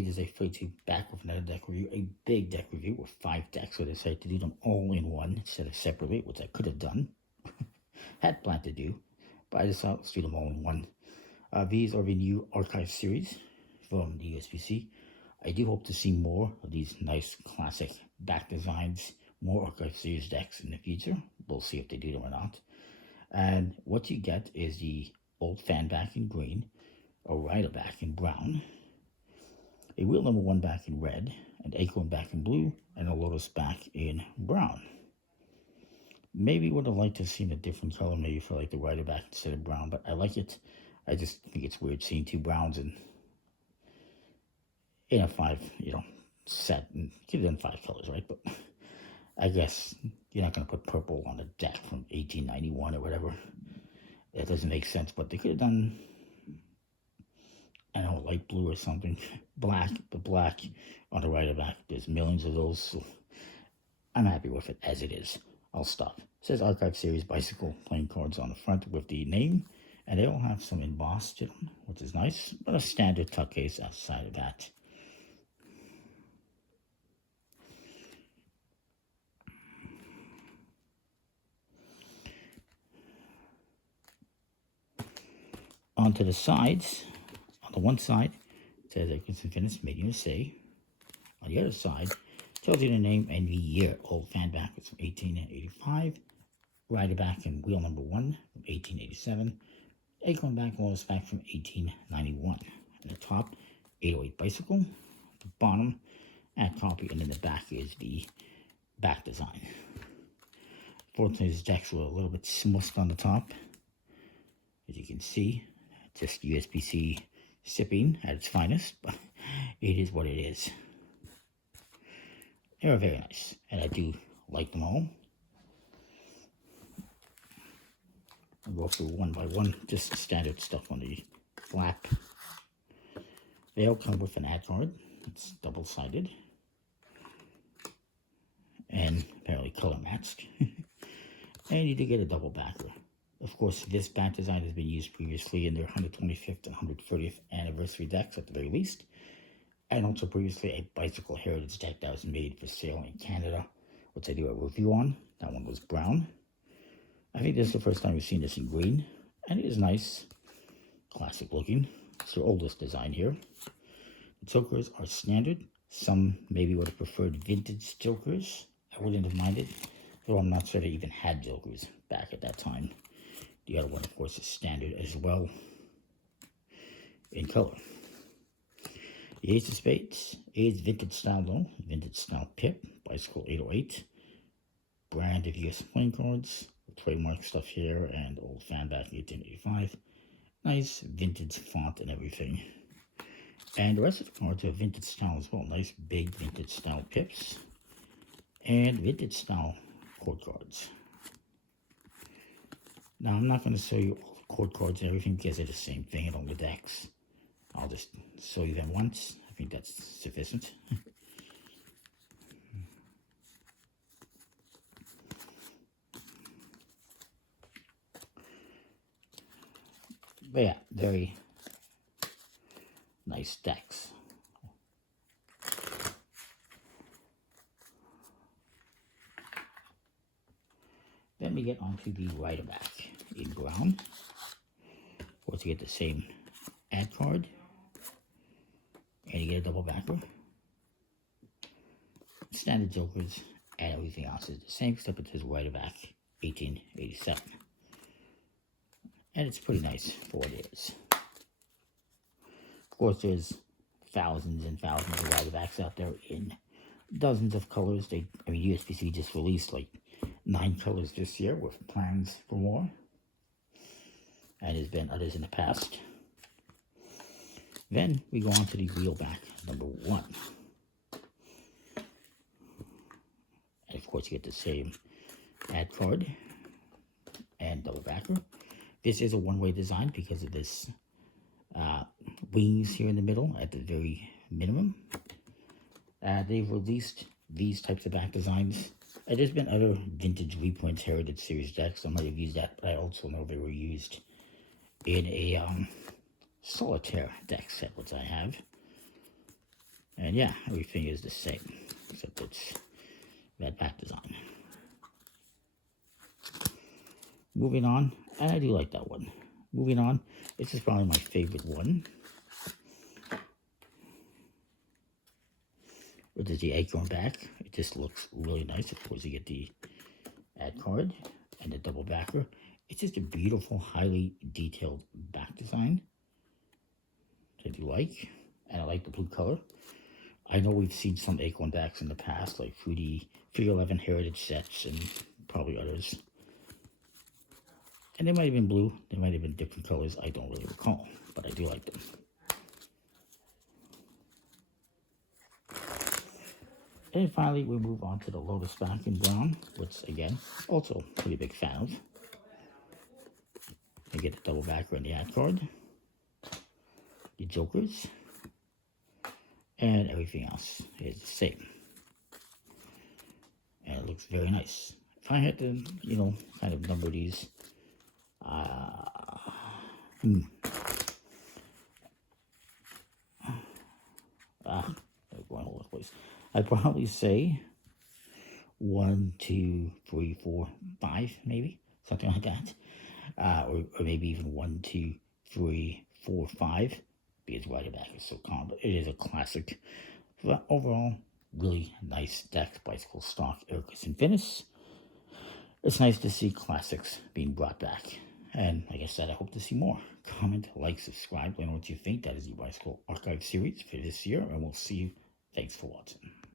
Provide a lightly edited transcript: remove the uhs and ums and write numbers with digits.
videos I played to back with another deck review, a big deck review with 5 decks, so I decided to do them all in one instead of separately, which I could have done, had planned to do, but I decided let's do them all in one. These are the new archive series from the USPCC. I do hope to see more of these nice classic back designs, more archive series decks in the future. We'll see if they do them or not. And what you get is the old fan back in green, a rider back in brown, a wheel number 1 back in red, an Acorn back in blue, and a Lotus back in brown. Maybe would have liked to have seen a different color, maybe for like the rider back instead of brown, but I like it. I just think it's weird seeing 2 browns in a 5, set. And you could have done 5 colors, right? But I guess you're not going to put purple on a deck from 1891 or whatever. That doesn't make sense, but they could have done, I don't know, light blue or something. Black, but black on the rider back. There's millions of those, so I'm happy with it as it is. I'll stop. It says Archive Series Bicycle playing cards on the front with the name, and they all have some embossed to them, which is nice, but a standard tuck case outside of that. Onto the sides, on the one side, it says Acorn Fitness Made in USA. On the other side, tells you the name and the year. Old fan back is from 1885. Rider back in wheel number 1 from 1887. Acorn back, Lotus back from 1891. And the top, 808 bicycle. The bottom, ad copy, and then the back is the back design. Fortunately, these decks were a little bit smushed on the top, as you can see. Just USPCC sipping at its finest, but it is what it is. They are very nice, and I do like them all. I'll go through one by one, just standard stuff on the flap. They all come with an ad card. It's double-sided, and apparently color matched. And you do get a double backer. Of course, this back design has been used previously in their 125th and 130th anniversary decks at the very least. And also previously a bicycle heritage deck that was made for sale in Canada, which I do a review on. That one was brown. I think this is the first time we've seen this in green. And it is nice. Classic looking. It's their oldest design here. The jokers are standard. Some maybe would have preferred vintage jokers. I wouldn't have minded, though I'm not sure they even had jokers back at that time. The other one, of course, is standard as well in color. The Ace of Spades is vintage style though, vintage style pip, bicycle 808, brand of US playing cards, trademark stuff here, and old fan back 1885. Nice vintage font and everything. And the rest of the cards are vintage style as well. Nice big vintage style pips and vintage style court cards. Now, I'm not going to show you all the court cards and everything because they're the same thing in all the decks. I'll just show you them once. I think that's sufficient. But yeah, very nice decks. Then we get onto the rider back in brown. Of course, you get the same ad card, and you get a double backer. Standard jokers and everything else is the same, except it says rider back 1887. And it's pretty nice for what it is. Of course, there's thousands and thousands of rider backs out there in dozens of colors. USPCC just released like 9 colors this year with plans for more. And there's been others in the past. Then we go on to the wheel back number 1. And of course you get the same ad card and double backer. This is a one-way design because of this wings here in the middle at the very minimum. They've released these types of back designs. There's been other vintage reprints heritage series decks. I might have used that, but I also know they were used in a solitaire deck set, which I have. And yeah, everything is the same, except it's that back design. Moving on, and I do like that one. Moving on, this is probably my favorite one, which is the Acorn back. It just looks really nice. Of course, you get the ad card and the double backer. It's just a beautiful, highly detailed back design that I do like, and I like the blue color. I know we've seen some Acorn backs in the past, like through the 311 Heritage sets and probably others. And they might have been blue, they might have been different colors, I don't really recall, but I do like them. And finally, we move on to the Lotus back in brown, which again, also pretty big fan of. You get the double backer and the ad card, the jokers, and everything else is the same. And it looks very nice. If I had to, you know, kind of number these, going all over the place. I'd probably say 1, 2, 3, 4, 5, maybe something like that, or maybe even 1, 2, 3, 4, 5. Because Rider back is so calm, but it is a classic. But overall, really nice deck, bicycle stock, Ericus and Finis. It's nice to see classics being brought back. And like I said, I hope to see more. Comment, like, subscribe, let me know what you think. That is the Bicycle Archive series for this year, and we'll see you. Thanks for watching.